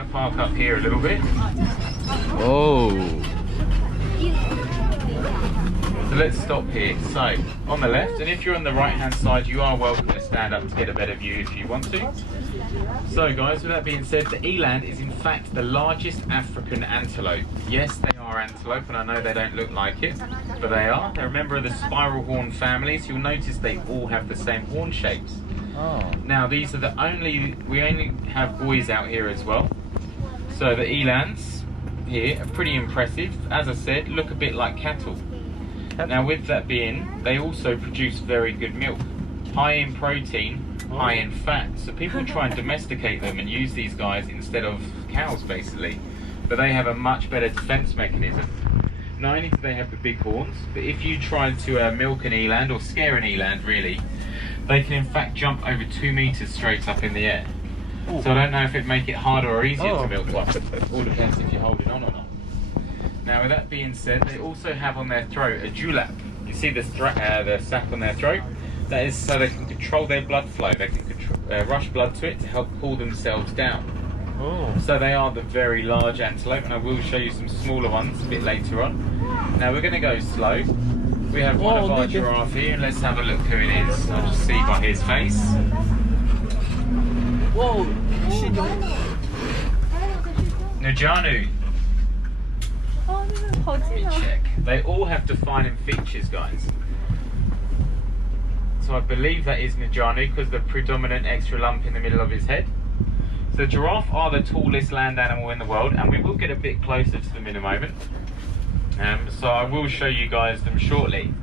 going to park up here a little bit. Oh. So let's stop here. So, on the left, and if you're on the right hand side, you are welcome to stand up to get a better view if you want to. So guys, with that being said, the eland is in fact the largest African antelope. Yes, they are antelope, and I know they don't look like it, but they are. They're a member of the spiral horn families. You'll notice they all have the same horn shapes. Oh. Now these are we only have boys out here as well. So the elands here are pretty impressive. As I said, look a bit like cattle. Now with that being, they also produce very good milk. High in protein, high in fat. So people try and domesticate them and use these guys instead of cows basically. But they have a much better defense mechanism. Not only do they have the big horns, but if you try to milk an eland, or scare an eland really, they can in fact jump over 2 meters straight up in the air. Ooh. So I don't know if it'd make it harder or easier to milk one. All depends if you're holding on or not. Now with that being said, they also have on their throat a dewlap. You see the sac on their throat? That is so they can control their blood flow. They can rush blood to it to help cool themselves down. Oh. So they are the very large antelope, and I will show you some smaller ones a bit later on. Now we're going to go slow. We have one of our giraffe here, and let's have a look who it is. I'll just see by his face. Whoa! Njanu. Let me check. They all have defining features, guys. So I believe that is Njanu because the predominant extra lump in the middle of his head. So giraffe are the tallest land animal in the world, and we will get a bit closer to them in a moment. So I will show you guys them shortly.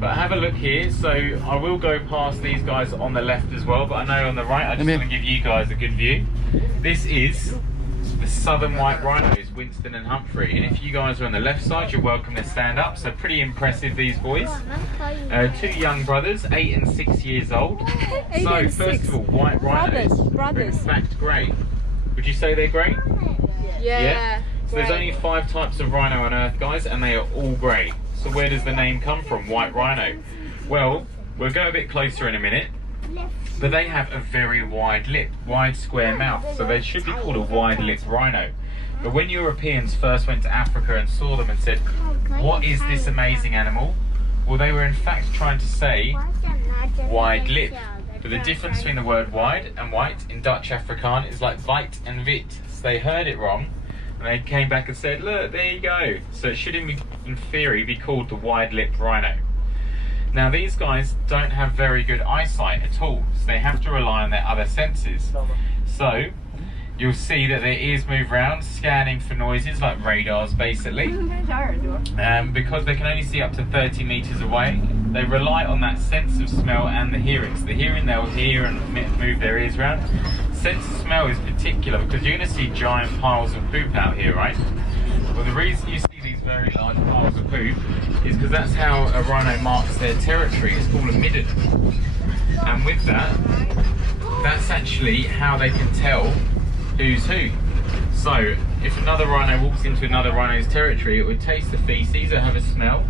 But have a look here. So I will go past these guys on the left as well, but I know on the right, I just want to give you guys a good view. This is the southern white rhinos, Winston and Humphrey. And if you guys are on the left side, you're welcome to stand up. So pretty impressive, these boys. Two young brothers, 8 and 6 years old. So first of all, white rhinos are in fact grey. Would you say they're grey? Yeah. So there's only 5 types of rhino on Earth, guys, and they are all grey. So where does the name come from, white rhino? Well, we'll go a bit closer in a minute. But they have a very wide lip, wide square mouth, so they should be called a wide-lipped rhino. But when Europeans first went to Africa and saw them and said, what is this amazing animal? Well, they were in fact trying to say wide lip. But the difference between the word wide and white in Dutch Afrikaans is like weit and wit. So they heard it wrong, and they came back and said, look, there you go. So it should in theory be called the wide-lipped rhino. Now these guys don't have very good eyesight at all, so they have to rely on their other senses. So you'll see that their ears move around, scanning for noises like radars basically. Because they can only see up to 30 meters away, they rely on that sense of smell and the hearing. So the hearing, they'll hear and move their ears around. Sense of smell is particular because you're going to see giant piles of poop out here, right? Well, the reason you see these very large piles of poop is because that's how a rhino marks their territory. It's called a midden. And with that, that's actually how they can tell who's who. So if another rhino walks into another rhino's territory, it would taste the feces or have a smell,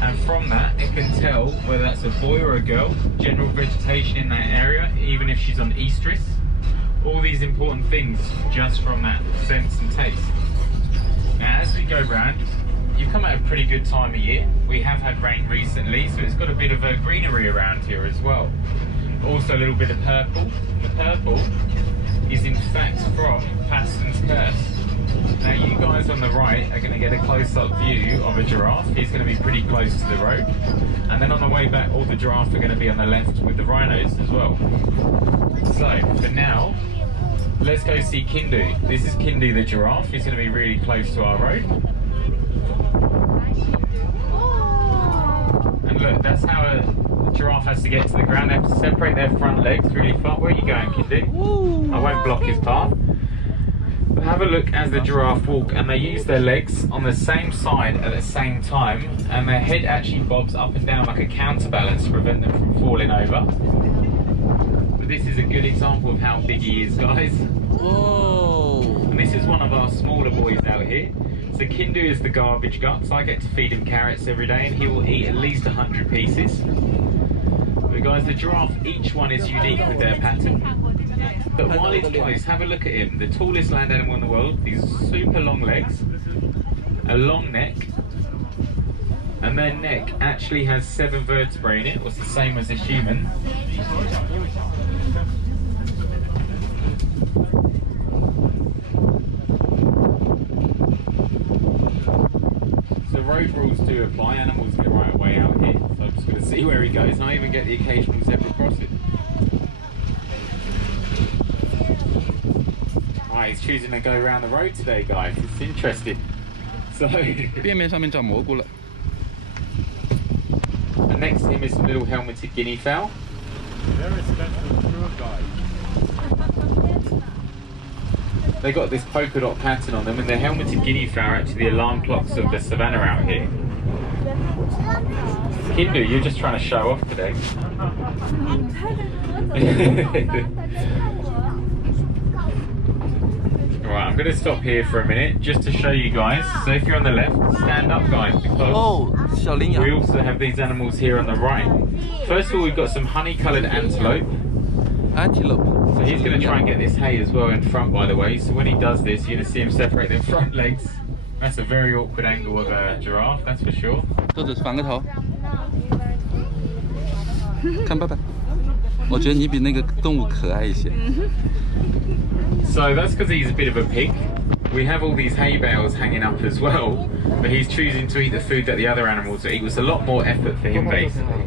and from that it can tell whether that's a boy or a girl, general vegetation in that area, even if she's on estrus, all these important things just from that sense and taste. Now as we go round, you've come at a pretty good time of year. We have had rain recently, so it's got a bit of a greenery around here as well. Also a little bit of purple. The purple is in fact from Paston's curse. Now you guys on the right are going to get a close-up view of a giraffe. He's going to be pretty close to the road. And then on the way back, all the giraffes are going to be on the left with the rhinos as well. So for now, let's go see Kindu. This is Kindu the giraffe. He's going to be really close to our road. And look, that's how a giraffe has to get to the ground. They have to separate their front legs really far. Where are you going, Kindu? I won't block his path. But have a look as the giraffe walk, and they use their legs on the same side at the same time, and their head actually bobs up and down like a counterbalance to prevent them from falling over. But this is a good example of how big he is, guys. Whoa! And this is one of our smaller boys out here. So Kindu is the garbage guts. I get to feed him carrots every day, and he will eat at least 100 pieces. But guys, the giraffe, each one is unique with their pattern. But while he's close, have a look at him. The tallest land animal in the world. These super long legs, a long neck, and their neck actually has 7 vertebrae in it. It's the same as a human. So road rules do apply. Animals get right away out here. So I'm just going to see where he goes. I even get the occasional zebra crossing. Right, he's choosing to go around the road today, guys. It's interesting. So, 边面上面长蘑菇了。 and next to him is some little helmeted guinea fowl. Very expensive tour guide. They got this polka dot pattern on them, and the helmeted guinea fowl are actually the alarm clocks of the savannah out here. Hindu, you're just trying to show off today. Right, I'm going to stop here for a minute just to show you guys. So if you're on the left, stand up, guys, because 哦，小羚羊 we。also have these animals here on the right. First of all, we've got some honey-coloured antelope. Antelope. So he's going to try and get this hay as well in front, by the way. So when he does this, you're going to see him separate their front legs. That's a very awkward angle of a giraffe, that's for sure. 豆子反个头，看爸爸。我觉得你比那个动物可爱一些。 So that's because he's a bit of a pig. We have all these hay bales hanging up as well, but he's choosing to eat the food that the other animals eat. It was a lot more effort for him, basically.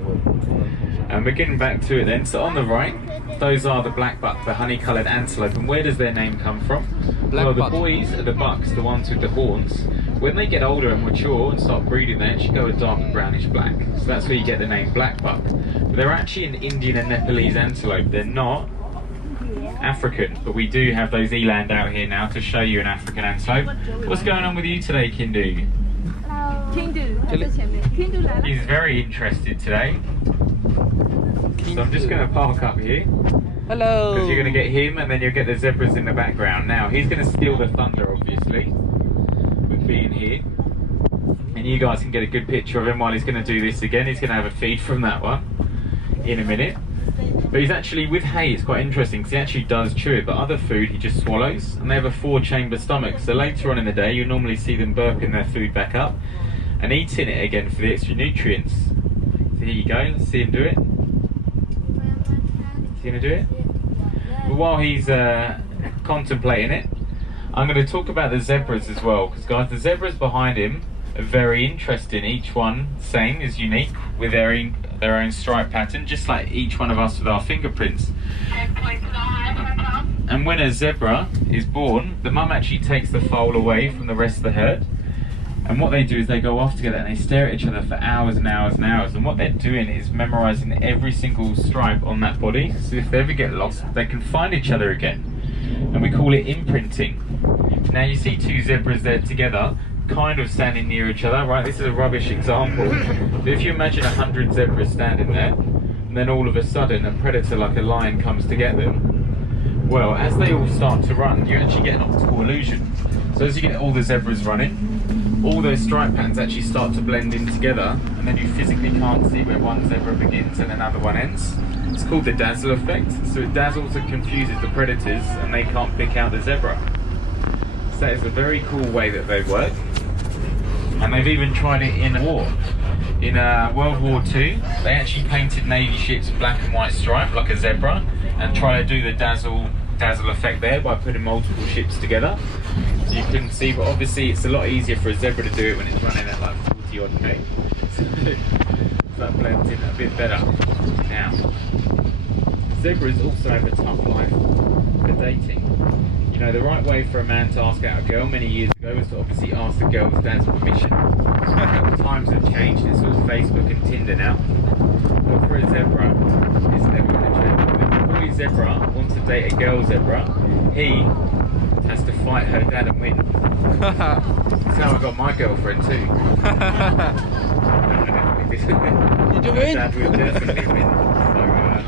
And we're getting back to it then. So on the right, those are the black buck, the honey-coloured antelope. And where does their name come from? Well, the boys are the bucks, the ones with the horns. When they get older and mature and start breeding, they actually go a darker brownish black. So that's where you get the name black buck. But they're actually an Indian and Nepalese antelope. They're not African, but we do have those eland out here now to show you an African antelope. What's going on with you today, Kindu? He's very interested today. So I'm just going to park up here. Hello. Because you're going to get him and then you'll get the zebras in the background. Now, he's going to steal the thunder, obviously, with being here. And you guys can get a good picture of him while he's going to do this again. He's going to have a feed from that one in a minute. But he's actually, with hay, it's quite interesting because he actually does chew it, but other food he just swallows. And they have a 4-chamber stomach, so later on in the day you'll normally see them burping their food back up and eating it again for the extra nutrients. So here you go, let's see him do it. Is he going to do it? But while he's contemplating it, I'm going to talk about the zebras as well, because guys, the zebras behind him are very interesting. Each one, same, is unique with their own stripe pattern, just like each one of us with our fingerprints. And when a zebra is born, the mum actually takes the foal away from the rest of the herd. And what they do is they go off together and they stare at each other for hours and hours and hours. And what they're doing is memorizing every single stripe on that body. So if they ever get lost, they can find each other again. And we call it imprinting. Now you see 2 zebras there together, kind of standing near each other, right? This is a rubbish example. But if you imagine 100 zebras standing there, and then all of a sudden a predator like a lion comes to get them, well, as they all start to run, you actually get an optical illusion. So as you get all the zebras running, all those stripe patterns actually start to blend in together, and then you physically can't see where one zebra begins and another one ends. It's called the dazzle effect. So it dazzles and confuses the predators, and they can't pick out the zebra. So that is a very cool way that they work. And they've even tried it in war. In World War II, they actually painted Navy ships black and white striped like a zebra, and try to do the dazzle effect there by putting multiple ships together. So you couldn't see, but obviously it's a lot easier for a zebra to do it when it's running at like 40 odd K. So that blends in a bit better. Now, zebras also have a tough life for dating. You know, the right way for a man to ask out a girl many years ago was to obviously ask the girl's dad's permission. Times have changed, it's all Facebook and Tinder now. But for a zebra, it's never going to change. If a boy zebra wants to date a girl zebra, he has to fight her dad and win. That's how I got my girlfriend too. Did you win? Dad will definitely win. So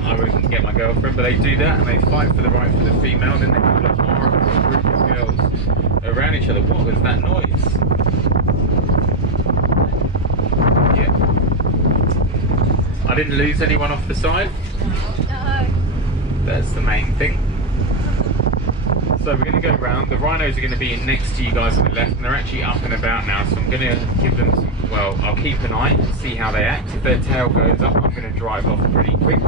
I wouldn't get my girlfriend, but they do that and they fight for the right for the female, then they call a horrible group of girls around each other. What was that noise? Yeah. I didn't lose anyone off the side. No. That's the main thing. So we're going to go round. The rhinos are going to be in next to you guys on the left, and they're actually up and about now. So I'm going to give them some, well, I'll keep an eye and see how they act. If their tail goes up, I'm going to drive off pretty quick. The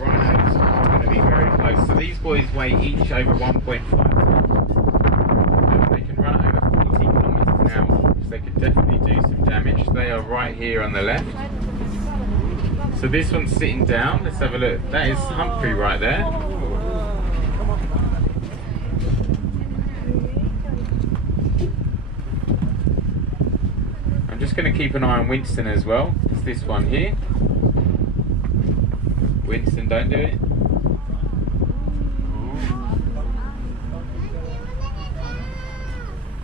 rhinos are going to be very close. So these boys weigh each over 1.5 tons. They can run over 40 kilometers an hour, so they could definitely do some damage. They are right here on the left. So this one's sitting down. Let's have a look. That is Humphrey right there. I'm just going to keep an eye on Winston as well. It's this one here. Winston, don't do it.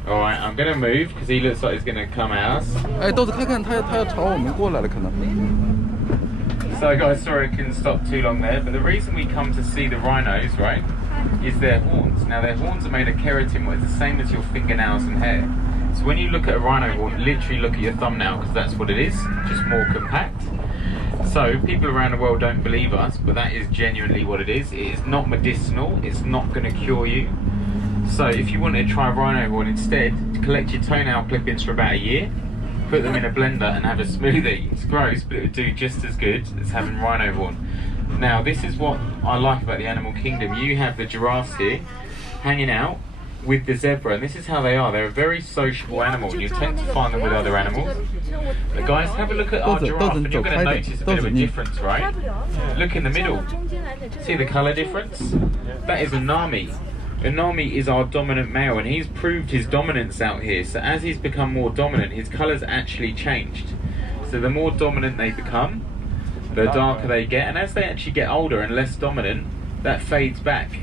Alright, I'm going to move because he looks like he's going to come at us. Eh, 豆子看看他要朝我们过来了可能。 So guys, sorry I couldn't stop too long there, but the reason we come to see the rhinos, right, is their horns. Now their horns are made of keratin, which is the same as your fingernails and hair. So when you look at a rhino horn, literally look at your thumbnail, because that's what it is, just more compact. So people around the world don't believe us, but that is genuinely what it is. It is not medicinal, it's not going to cure you. So if you wanted to try a rhino horn instead, collect your toenail clippings for about a year, put them in a blender and have a smoothie. It's gross, but it would do just as good as having rhino horn. Now this is what I like about the animal kingdom. You have the giraffes here hanging out with the zebra, and this is how they are. They're a very sociable animal. You tend to find them with other animals. But guys, have a look at our giraffe and you're going to notice a bit of a difference, right? Look in the middle. See the colour difference? That is a Nami. Inami is our dominant male, and he's proved his dominance out here. So as he's become more dominant, his colour's actually changed. So the more dominant they become, the darker they get, and as they actually get older and less dominant, that fades back.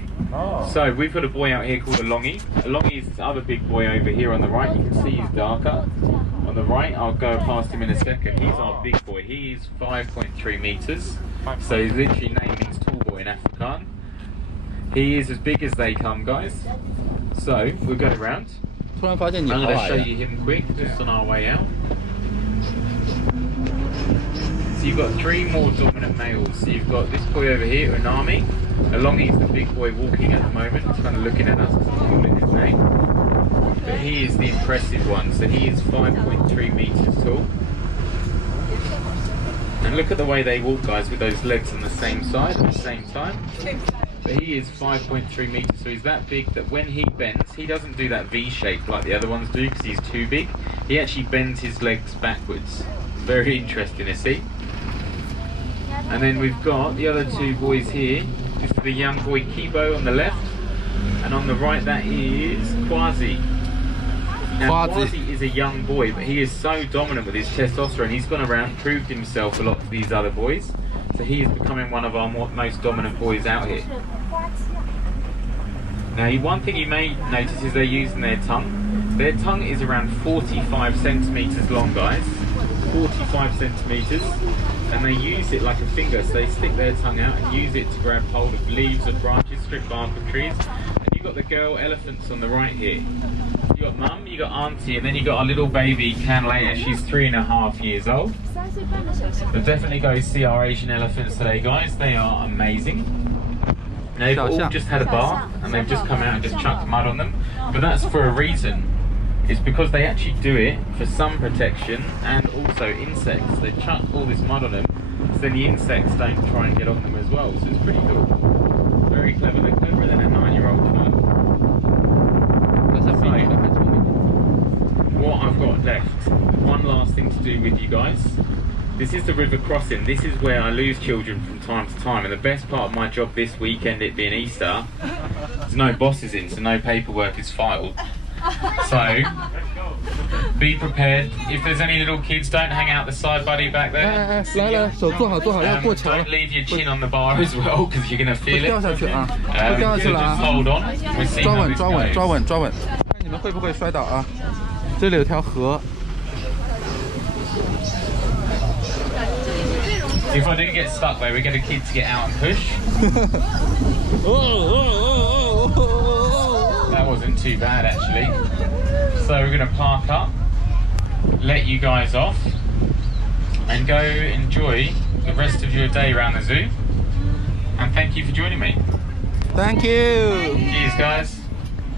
So we've got a boy out here called a Longy. A Longy is this other big boy over here on the right. You can see he's darker. On the right, I'll go past him in a second. He's our big boy. He's 5.3 metres. So his literally name means tall boy in Afrikaans. He is as big as they come, guys. So we'll go around. I'm going to show you him quick, just on our way out. So you've got three more dominant males. So you've got this boy over here, Unami. Alongi is the big boy walking at the moment. He's kind of looking at us because I'm calling his name. But he is the impressive one. So he is 5.3 metres tall. And look at the way they walk, guys, with those legs on the same side at the same time. But he is 5.3 metres, so he's that big that when he bends, he doesn't do that V shape like the other ones do because he's too big. He actually bends his legs backwards. Very interesting to see. And then we've got the other two boys here. This is the young boy Kibo on the left, and on the right that is Quasi. Now Quasi is a young boy, but he is so dominant with his testosterone. He's gone around, proved himself a lot to these other boys. So he is becoming one of our most dominant boys out here. Now one thing you may notice is they're using their tongue. Their tongue is around 45 centimetres long, guys. 45 centimetres. And they use it like a finger, so they stick their tongue out and use it to grab hold of leaves or branches, strip bark of trees. And you've got the girl elephants on the right here. So you got mum, you got auntie, and then you got our little baby Canleia. She's 3.5 years old. But definitely go see our Asian elephants today, guys. They are amazing. They've all just had a bath and they've just come out and just chucked mud on them. But that's for a reason. It's because they actually do it for sun protection and also insects. They chuck all this mud on them, so then the insects don't try and get on them as well. So it's pretty cool. Very clever. They're cleverer than a 9-year-old child. So, what I've got left, one last thing to do with you guys. This is the river crossing. This is where I lose children from time to time, and the best part of my job this weekend, it being Easter, there's no bosses in, so no paperwork is filed. So, be prepared. If there's any little kids, don't hang out the side, buddy, back there. Don't leave your chin on the bar as well, because you're going to feel it. Just hold on. We'll see how this goes. 抓稳，看你们会不会摔倒啊？这里有条河。 If I do get stuck though, we get a kid to get out and push. That wasn't too bad actually. So we're going to park up, let you guys off, and go enjoy the rest of your day around the zoo. And thank you for joining me. Thank you. Cheers,